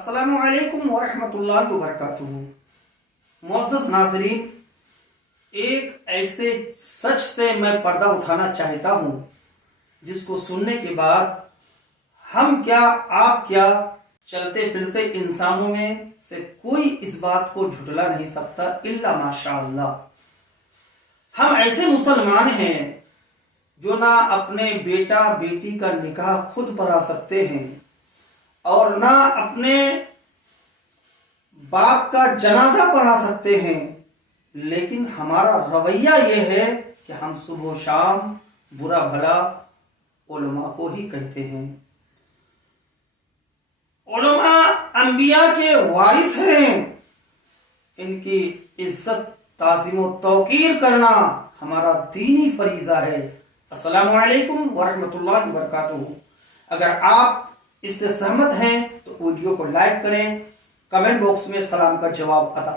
السلام علیکم ورحمۃ اللہ وبرکاتہ۔ معزز ناظرین، ایک ایسے سچ سے میں پردہ اٹھانا چاہتا ہوں جس کو سننے کے بعد ہم کیا آپ کیا چلتے پھرتے انسانوں میں سے کوئی اس بات کو جھٹلا نہیں سکتا الا ماشاء اللہ۔ ہم ایسے مسلمان ہیں جو نہ اپنے بیٹا بیٹی کا نکاح خود پڑھا سکتے ہیں اور نہ اپنے باپ کا جنازہ پڑھا سکتے ہیں، لیکن ہمارا رویہ یہ ہے کہ ہم صبح و شام برا بھلا علماء کو ہی کہتے ہیں۔ علماء انبیاء کے وارث ہیں، ان کی عزت تعظیم و توقیر کرنا ہمارا دینی فریضہ ہے۔ السلام علیکم ورحمۃ اللہ وبرکاتہ۔ اگر آپ اس سے سہمت ہیں تو ویڈیو کو لائک کریں، کمنٹ باکس میں سلام کا جواب عطا